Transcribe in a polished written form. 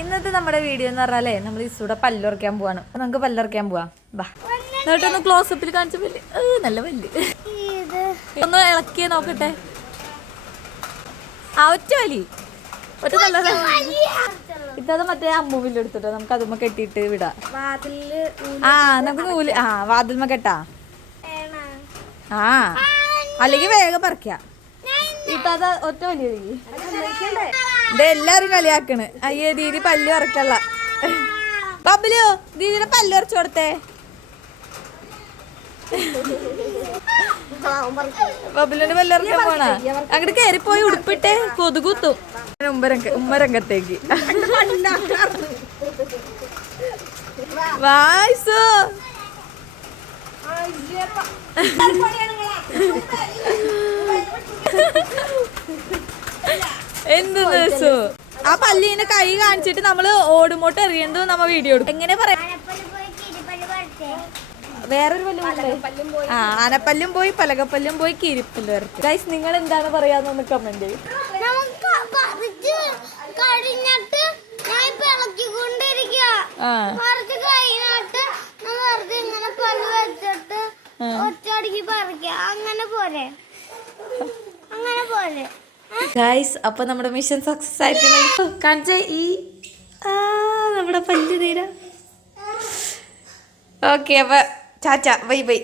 ഇന്നത്തെ നമ്മുടെ വീഡിയോ എന്ന് പറഞ്ഞാലേ നമ്മൾ ഇസൂടെ പല്ലുറക്കാൻ പോവാണ്. അപ്പൊ നമുക്ക് പല്ലുറക്കാൻ പോവാം. ബാ എന്നിട്ടൊന്ന് ക്ലോസപ്പിൽ കാണിച്ച പല്ല് നല്ല പല്ല്. ഒന്ന് ഇളക്കിയേ നോക്കട്ടെ. ആ ഒറ്റ വലി ഒറ്റ നല്ല ഇത്തത് മറ്റേ അമ്മൂവില് എടുത്തിട്ടോ നമുക്ക് അതുമ്മ കെട്ടിയിട്ട് വിടാം. ആ നമുക്ക് നൂല് വാതിൽമ കെട്ടാ. ആ അല്ലെങ്കിൽ വേഗം പറിക്കാം. ഇത്തത് ഒറ്റ വലിയ ഇത് എല്ലാരും കളിയാക്കണ്. അയ്യേ ദീദി പല്ല് ഉറക്കല്ല. ബബിലു ദീദിയുടെ പല്ല് ഉറച്ചു കൊടുത്തേ. ബബിലുന്റെ പല്ല് ഉറക്കാൻ പോണ അങ്ങോട്ട് കയറിപ്പോയി ഉടുപ്പിട്ടെ കൊതുകുത്തും. ഉമ്മരംഗത്തേക്ക് വായിസു എന്ത് ആ പല്ലിനെ കൈ കാണിച്ചിട്ട് നമ്മള് ഓടുമോട്ട് എറിയണ്ടത് നമ്മ വീഡിയോ എടുക്കും. എങ്ങനെ പറയാ വേറൊരു പല്ലും ആനപ്പല്ലും പോയി പലകപ്പല്ലും പോയി കീരിപ്പല്ലും വരട്ടെ. ഗൈസ് നിങ്ങൾ എന്താണ് പറയാന്നൊന്ന് കമന്റ് ചെയ്യും. ഗൈസ് അപ്പൊ നമ്മുടെ മിഷൻ സക്സസ് ആയിട്ട് കാണിച്ച ഈ നമ്മുടെ പല്ല് തീരാ. ഓക്കെ അപ്പൊ ചാച്ച ബൈ ബൈ.